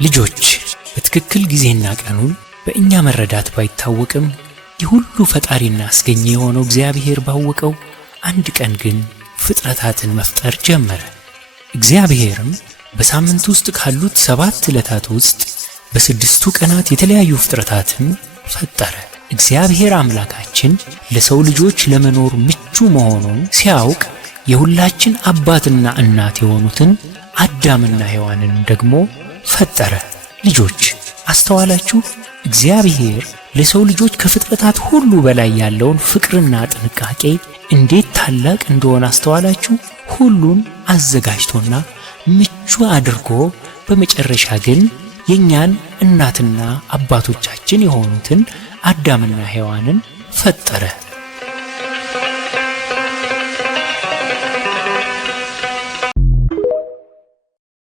ልጆች በትክክል ጊዜና ቀኑን በእኛ መረዳት ባይታወቅም የሁሉ ፈጣሪና አስገኘ የሆነው እግዚአብሔር ባወቀው አንድ ቀን ግን ፍጥረታትን መፍጠር ጀመረ። እግዚአብሔርም በሳምንት ውስጥ ካሉት 7 ዕለታት ውስጥ በ6ቱ ቀናት የተለያዩ ፍጥረታትን ፈጠረ። እግዚአብሔር አምላካችን ለሰው ልጆች ለመኖር ምቹ መሆኑን ሲያውቅ የሁላችን አባትና እናት የሆኑትን አዳምና ሔዋንን ደግሞ ፈጠረ። ልጆች አስተዋላችሁ? እግዚአብሔር ለሰው ልጆች ከፍጥረታት ሁሉ በላይ ያለውን ፍቅርና ጥንቃቄ እንዴት ታላቅ እንደሆነ አስተዋላችሁ? ሁሉን አዘጋጅቶና ምቹ አድርጎ በመጨረሻ ግን የኛን እናትና አባቶቻችን የሆኑትን አዳምና ሔዋንን ፈጠረ።